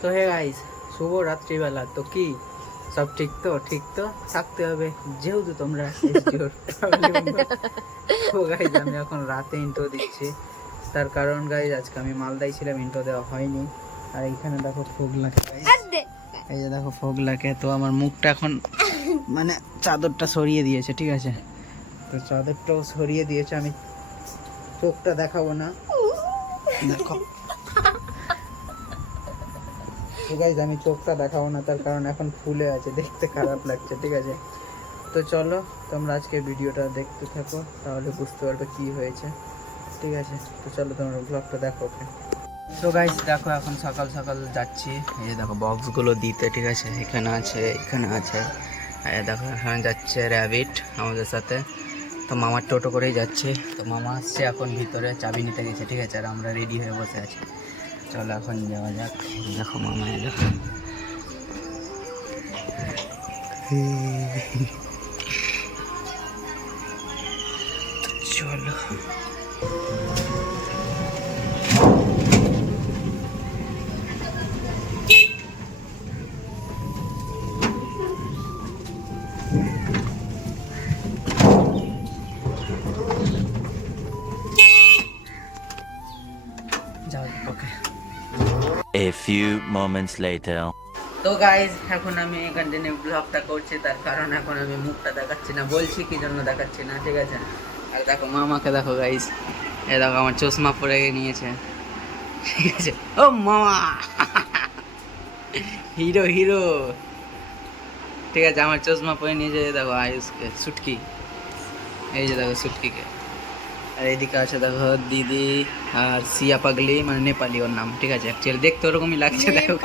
তো hey guys, শুভ রাত্রিবেলা। তো কি সব ঠিক তো? ঠিক তো থাকতে হবে, যেহেতু তোমরা SDO family member। তো গাইস আমি এখন রাতে ইন্ট্রো দিচ্ছি, তার কারণ গাইস আজকে আমি মালদায় ছিলাম, ইন্ট্রো দেওয়া হয়নি। আর এইখানে দেখো ফোগলাকে, এই যে দেখো ফোগলাকে। তো আমার মুখটা এখন মানে চাদরটা সরিয়ে দিয়েছে, ঠিক আছে? তো চাদরটাও সরিয়ে দিয়েছে, আমি চোখটা দেখাবো না, দেখো। ঠিক আছে, আমি চোখটা দেখাবো না, তার কারণ এখন ফুলে আছে, দেখতে খারাপ লাগছে, ঠিক আছে? তো চলো তোমরা আজকে ভিডিওটা দেখতে থাকো, তাহলে বুঝতে পারবে কি হয়েছে, ঠিক আছে? তো চলো তোমরা ব্লগটা দেখো। ওকে, তো গাইস দেখো এখন সকাল সকাল যাচ্ছি, এই যে দেখো বক্সগুলো দিতে, ঠিক আছে? এখানে আছে, এখানে আছে, এই দেখো এখানে যাচ্ছে র্যাবিট আমাদের সাথে। তো মামার টোটো করেই যাচ্ছে। তো মামা আসছে এখন ভিতরে, চাবি নিতে গেছে, ঠিক আছে? আর আমরা রেডি হয়ে বসে আছি, চলো এখন যাওয়া যাক। দেখো মামা এলো, চলো। যাও, ওকে। A few moments later. তো গাইজ এখন আমি কন্টিনিউ ব্লগটা করছি, তার কারণ এখন আমি মুখটা দেখাচ্ছি না, বলছি কি জন্য দেখাচ্ছি না, ঠিক আছে? আর দেখো মামাকে দেখো গাইজ, এ দেখো আমার চশমা পরে নিয়েছে, ঠিক আছে? ও মামা হিরো হিরো, ঠিক আছে? আমার চশমা পরে নিয়েছে, দেখো আয়ুষকে, সুটকি, এই যে দেখো সুটকিকে। আর এইদিকে আছে দেখো দিদি আর সিয়া পাগলি, মানে নেপালি ওর নাম, ঠিক আছে? অ্যাকচুয়ালি দেখতে ওরকমই লাগছে, দেখো।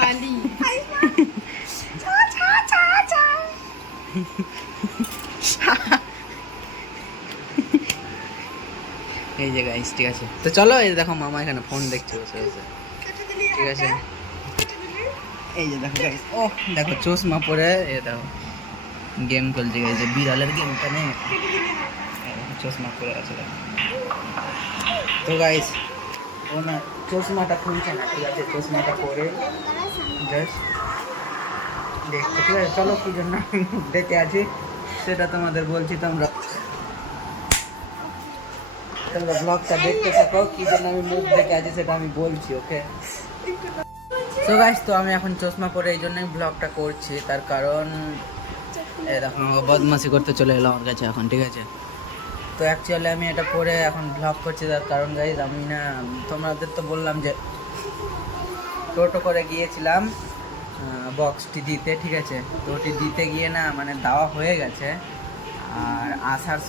এই যে গাইস, ঠিক আছে? তো চলো, এই দেখো মামা এখানে ফোন দেখছে বসে বসে, ঠিক আছে? এই যে দেখো গাইস, ও দেখো চশমা পরে, এ দেখো গেম খেলছে গাইস, যে বিড়ালের গেমটা নেই, চশমা পরে আছে দেখো। তো গাইস ও না চশমাটা খুলছে না, ঠিক আছে? চশমাটা পরে জাস্ট দেখতে, ঠিক আছে? চলো কি জন্য দেখে আছি সেটা তোমাদের বলছি, তোমরা ব্লগটা দেখতে থাকো, কি জন্য আমি মুখ দেখে আছি সেটা আমি বলছি, ওকে? তো গাইস, তো আমি এখন চশমা পরে এই জন্যই ব্লগটা করছি, তার কারণ দেখো বদমাশি করতে চলে এলো আমার কাছে এখন, ঠিক আছে? তো অ্যাকচুয়ালি আমি এটা পরে এখন ব্লগ করছি, তার কারণ গাইস আমি না, তোমাদের তো বললাম যে টোটো করে গিয়েছিলাম বক্সটি দিতে, ঠিক আছে? তো ওটি দিতে গিয়ে না মানে দেওয়া হয়ে গেছে, আর আসার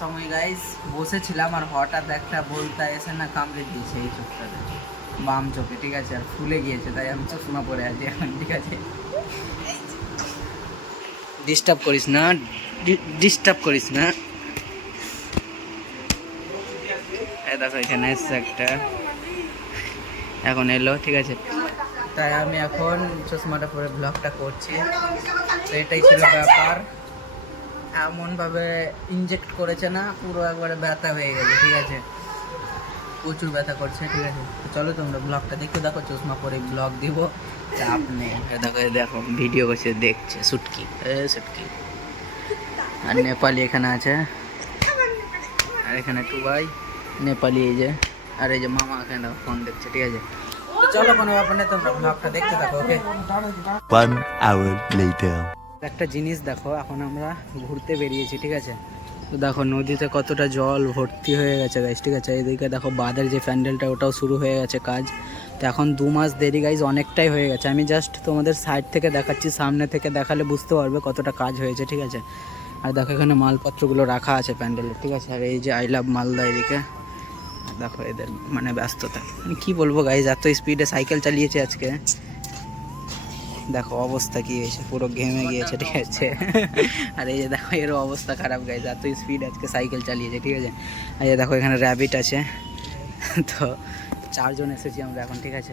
সময় গাইস বসেছিলাম, আর হঠাৎ একটা বলতা এসে না কামড়ে দিয়েছে এই চোখটাতে, বাম চোখে, ঠিক আছে? আর ফুলে গিয়েছে, তাই আমি চশমা পরে আছি এখন, ঠিক আছে? ডিস্টার্ব করিস না, ডিস্টার্ব করিস না। দেখো এখানে এসছে একটা, এখন এলো, ঠিক আছে? তাই আমি এখন চশমাটা পরে ব্লগটা করছি। তো এটাই ছিল ব্যাপার, এমনভাবে ইনজেক্ট করেছে না, পুরো একবারে ব্যথা হয়ে গেছে, ঠিক আছে? প্রচুর ব্যথা করছে, ঠিক আছে? তো চলো তোমরা ব্লগটা দেখো, দেখো চশমা পরে ব্লগ দিব, চাপ নেই। দেখো দেখো ভিডিও করছে, দেখছে সুটকি, সুটকি। আর নেপালি এখানে আছে, আর এখানে টুবাই নেপালি, এই যে। আর এই যে মামা এখানে দেখো ফোন দেখছে, ঠিক আছে? তো চলো কোনো ব্যাপার নেই, তোমরা ব্লগটা দেখতে থাকো, ওকে? 1 hour later. একটা জিনিস দেখো, এখন আমরা ঘুরতে বেরিয়েছি, ঠিক আছে? তো দেখো নদীতে কতটা জল ভর্তি হয়ে গেছে গাইজ, ঠিক আছে? এদিকে দেখো বাঁধের যে প্যান্ডেলটা ওটাও শুরু হয়ে গেছে কাজ। তো এখন 2 মাস দেরি গাইজ, অনেকটাই হয়ে গেছে। আমি জাস্ট তোমাদের সাইড থেকে দেখাচ্ছি, সামনে থেকে দেখালে বুঝতে পারবে কতটা কাজ হয়েছে, ঠিক আছে? আর দেখো এখানে মালপত্রগুলো রাখা আছে প্যান্ডেলে, ঠিক আছে? আর এই যে আই লাভ মালদা, এদিকে দেখো এদের মানে ব্যস্ততা, মানে কী বলবো গাইজ, এত স্পিডে সাইকেল চালিয়েছে আজকে, দেখো অবস্থা কি হয়েছে, পুরো ঘেমে গিয়েছে, ঠিক আছে? আর এই যে দেখো এরও অবস্থা খারাপ গাইজ, এত স্পিড আজকে সাইকেল চালিয়েছে, ঠিক আছে? আর এই দেখো এখানে র্যাবিট আছে। তো 4 জন এসেছি আমরা এখন, ঠিক আছে?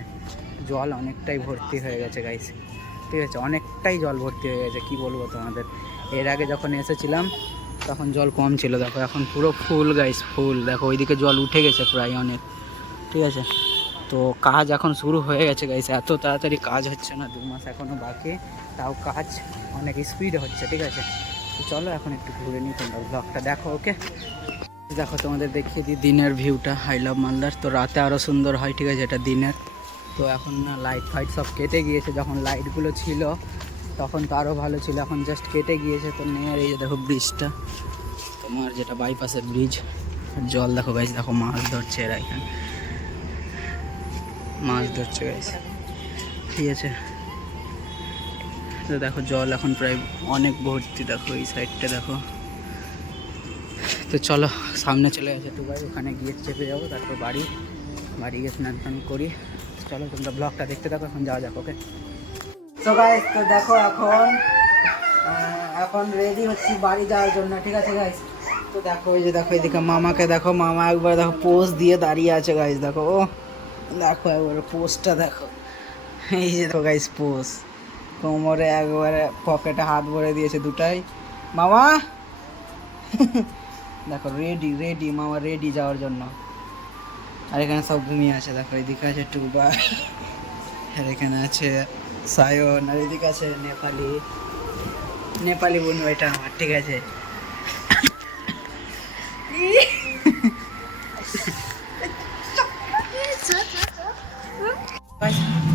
জল অনেকটাই ভর্তি হয়ে গেছে গাইজ, ঠিক আছে? অনেকটাই জল ভর্তি হয়ে গেছে, কি বলবো তোমাদের। এর আগে যখন এসেছিলাম তখন জল কম ছিল, দেখো এখন পুরো ফুল গাইজ, ফুল। দেখো ওইদিকে জল উঠে গেছে প্রায় অনেক, ঠিক আছে? তো কাজ এখন শুরু হয়ে গেছে গাইস, এত তাড়াতাড়ি কাজ হচ্ছে না, 2 মাস এখনও বাকি, তাও কাজ অনেক স্পিড হচ্ছে, ঠিক আছে। তো চলো এখন একটু ঘুরে নিই, তোমরা ব্লগটা দেখো, ওকে। দেখো তোমাদের দেখিয়ে দিই দিনের ভিউটা আই লাভ মালদার। তো রাতে আরও সুন্দর হয়, ঠিক আছে, এটা দিনের। তো এখন না লাইট ফাইট সব কেটে গিয়েছে, যখন লাইটগুলো ছিল তখন তো আরও ভালো ছিল, এখন জাস্ট কেটে গিয়েছে। তো নেই, আর এই যে দেখো ব্রিজটা তোমার, যেটা বাইপাসের ব্রিজ, জল দেখো গাইস, দেখো মাছ ধরছে এরা এখানে, মাছ ধরছে গাইস, ঠিক আছে। তো দেখো জল এখন প্রায় অনেক ভর্তি, দেখো এই সাইডটা দেখো। তো চলো সামনে চলে গেছে টুবাই, ওখানে গিয়ে চেপে যাবো, তারপর বাড়ি গিয়ে স্নান টান করি। চলো তোমরা ব্লগটা দেখতে থাকো, এখন যাওয়া যাক, ওকে। তো গাইস, তো দেখো এখন রেডি হচ্ছি বাড়ি যাওয়ার জন্য, ঠিক আছে গাইস। তো দেখো ওই যে দেখো এদিকে মামাকে দেখো, মামা একবার দেখো পোজ দিয়ে দাঁড়িয়ে আছে গাইস, দেখো ও দেখো একবার পোজটা দেখো, এই যে দেখো গাইস পোজ, কোমরে একবারে পকেটে হাত ভরে দিয়েছে দুটাই মামা। দেখো রেডি মামা, রেডি যাওয়ার জন্য। আর এখানে সব ঘুমিয়ে আছে, দেখো এদিকে আছে টুবা, আর এখানে আছে সায়ন, আর এদিকে আছে নেপালি বন্ধু, এটা আমার, ঠিক আছে।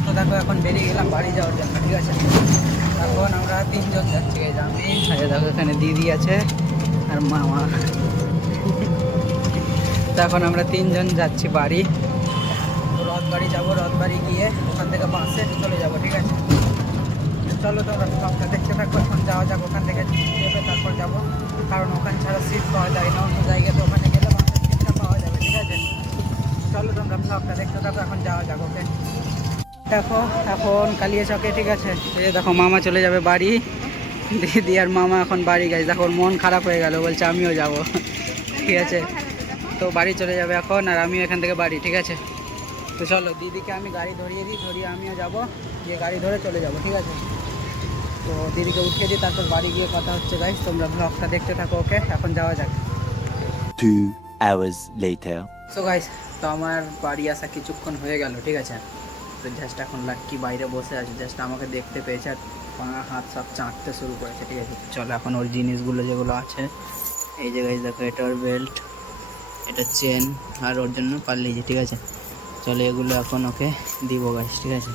তো দেখো এখন বেরিয়ে গেলাম বাড়ি যাওয়ার জন্য, ঠিক আছে। এখন আমরা 3 জন যাচ্ছি, আমি দেখো এখানে দিদি আছে আর মামা। তো এখন আমরা 3 জন যাচ্ছি বাড়ি, রথবাড়ি যাবো, রথবাড়ি গিয়ে ওখান থেকে বাসে চলে যাবো, ঠিক আছে। চলো তোমরা ব্লগটা দেখতে থাকো, এখন যাওয়া যাক, ওখান থেকে চেপে তারপর যাবো, কারণ ওখান ছাড়া সিট পাওয়া যায় না, অন্য জায়গাতে ওখানে গেলে বাসের সিটটা পাওয়া যাবে, ঠিক আছে। চলো তোমরা ব্লগটা দেখতে থাকো, এখন যাওয়া যাক, ওকে। দেখো এখন কালিয়াচকে, ঠিক আছে, এই দেখো মামা চলে যাবে বাড়ি, দিদি আর মামা এখন বাড়ি গেছে, দেখো ওর মন খারাপ হয়ে গেল, বলছে আমিও যাব, ঠিক আছে। তো বাড়ি চলে যাবে এখন, আর আমিও এখান থেকে বাড়ি, ঠিক আছে। তো চলো দিদিকে আমি গাড়ি ধরিয়ে আমিও যাব, গিয়ে গাড়ি ধরে চলে যাব, ঠিক আছে। তো দিদিকে উঠিয়ে দিই, তারপর বাড়ি গিয়ে কথা হচ্ছে গাইস, তোমরা ব্লগটা দেখতে থাকো, ওকে। এখন যাওয়া যাক। 2 hours later. সো গাইস, তো আমার বাড়ি আসা কিছুক্ষণ হয়ে গেল, ঠিক আছে। তো জাস্ট এখন লাক্কি বাইরে বসে আছে, জাস্ট আমাকে দেখতে পেয়েছে, আর পা হাত সব চাঁটতে শুরু করেছে, ঠিক আছে। চলো এখন ওর জিনিসগুলো যেগুলো আছে, এই যে গাইস দেখো, এটা ওর বেল্ট, এটা চেন, আর ওর জন্য পারলেজি, ঠিক আছে। চলো এগুলো এখন ওকে দিব গাইস, ঠিক আছে।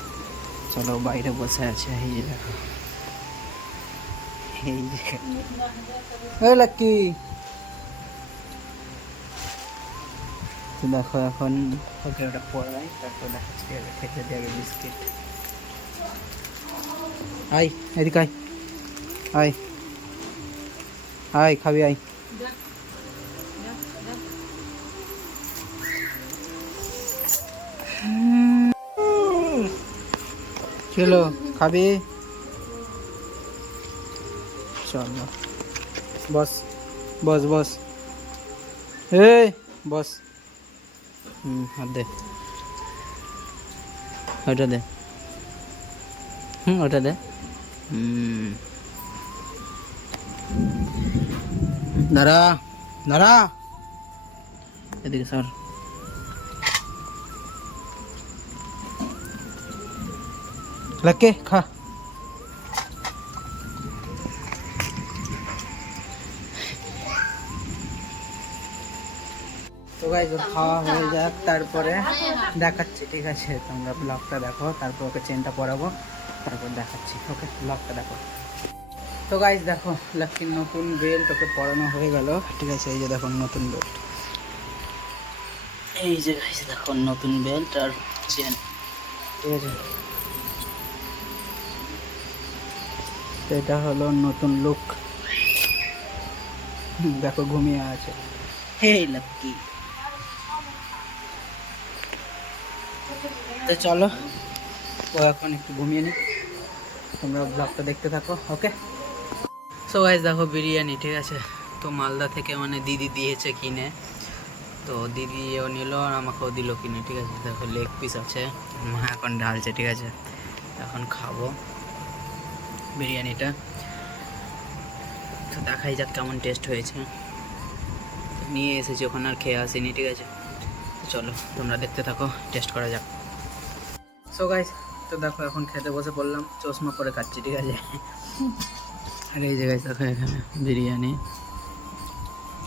চলো বাইরে বসে আছে, এই যে দেখো, এই যে লাক্কি। তো দেখো এখন ওকে ওটা পড়াই, তারপর দেখাচ্ছি খেতে দিয়ে বিস্কিট। আয় এদিকে আয় খাবি, আয়। চলো খাবি, চলো বস এই বস, হাত দে, ওটা দে, ওটা দে, দাঁড়া এদিকে স্যার। লাকে খা। তো গাইস ওর খাওয়া হয়ে যাক, তারপরে দেখাচ্ছি, ঠিক আছে। তোমরা ব্লগটা দেখো, তারপর ওকে চেনটা পরাবো, তারপর দেখাচ্ছি, ওকে। ব্লগটা দেখো। তো গাইস দেখো লাক্কির নতুন বেল্ট ওকে পরানো হয়ে গেল, ঠিক আছে। এই যে দেখো নতুন বেল্ট, এই যে গাইস দেখো নতুন বেল্ট আর চেন, ঠিক আছে। তো এটা হলো নতুন লুক, দেখো ঘুমিয়ে আছে, হেই লাক্কি। তো চলো ও এখন একটু ঘুমিয়ে নি, তোমরা ব্লগটা দেখতে থাকো, ওকে। সো গাইস দেখো বিরিয়ানি, ঠিক আছে। তো মালদা থেকে মানে দিদি দিয়েছে কিনে, তো দিদিও নিল আর আমাকেও দিল কিনে, ঠিক আছে। দেখো লেগ পিস আছে, মা এখন ঢালছে, ঠিক আছে। এখন খাবো বিরিয়ানিটা, তো দেখাই যাক কেমন টেস্ট হয়েছে। নিয়ে এসেছি ওখানে, আর খেয়ে আসিনি, ঠিক আছে। চলো তোমরা দেখতে থাকো, টেস্ট করা যাক। সো গাইস, তো দেখো এখন খেতে বসে পড়লাম, চশমা পরে খাচ্ছি, ঠিক আছে। আর এই যে গাইস দেখো এখানে বিরিয়ানি,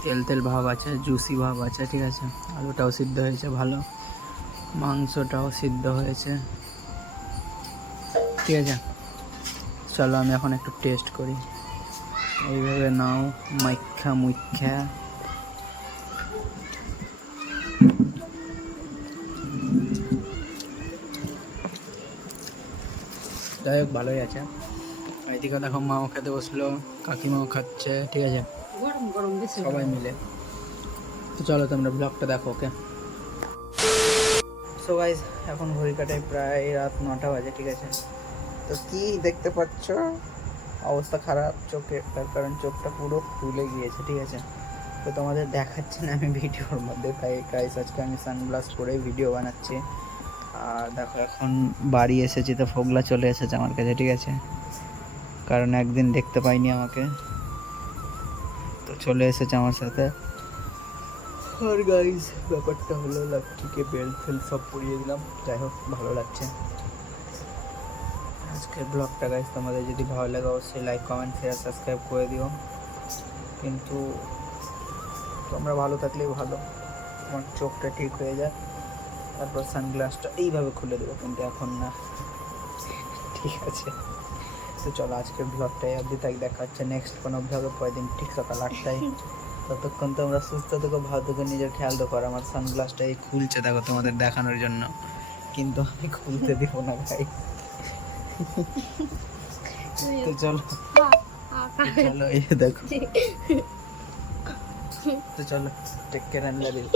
তেল তেল ভাব আছে, জুসি ভাব আছে, ঠিক আছে। আলুটাও সিদ্ধ হয়েছে ভালো, মাংসটাও সিদ্ধ হয়েছে, ঠিক আছে। চলো আমি এখন একটু টেস্ট করি, এইভাবে নাও মাইখা মুইখা। যাই হোক ভালোই আছে। এইদিকে দেখো মাও খেতে বসলো, কাকিমাও খাচ্ছে, ঠিক আছে, গরম গরম বেশি সবাই মিলে। তো চলো তোমরা ব্লগটা দেখো, ওকে। সো গাইজ, এখন ঘড়ি কাটায় প্রায় রাত 9টা বাজে, ঠিক আছে। তো কি দেখতে পাচ্ছ, অবস্থা খারাপ চোখের, তার কারণ চোখটা পুরো ফুলে গিয়েছে, ঠিক আছে। তো তোমাদের দেখাচ্ছে না আমি ভিডিওর মধ্যে, তাই গাইজ আজকে আমি সানগ্লাস পরে ভিডিও বানাচ্ছি। আর দেখো এখন বাড়ি এসেছি, তো ফোগলা চলে এসেছে আমার কাছে, ঠিক আছে, কারণ একদিন দেখতে পাইনি আমাকে, তো চলে এসেছে আমার সাথে। আর গাইজ ব্যাপারটা হলো লাচ্ছিকে বেল্ট ফেল্ট সব পরিয়ে দিলাম, যাই হোক ভালো লাগছে। আজকের ব্লগটা গাইজ তোমাদের যদি ভালো লাগে অবশ্যই লাইক কমেন্ট শেয়ার সাবস্ক্রাইব করে দিও, কিন্তু তোমরা ভালো থাকলেই ভালো, তোমার চোখটা ঠিক হয়ে যায়, তারপর সানগ্লাসটা এইভাবে খুলে দেবো, কিন্তু এখন না, ঠিক আছে। তো চলো আজকের ব্লগটাই অবধি তাই, দেখা হচ্ছে নেক্সট কোনো ব্লগে পরের দিন ঠিক সকাল 8টায়। ততক্ষণ তোমরা সুস্থ থেকো, ভালো থেকো, নিজের খেয়াল দেখো। আর আমার সানগ্লাসটা এই খুলছে দেখো তোমাদের দেখানোর জন্য, কিন্তু আমি খুলতে দিব না ভাই। তো চলো, চলো এই দেখো, তো চলো take care and love you.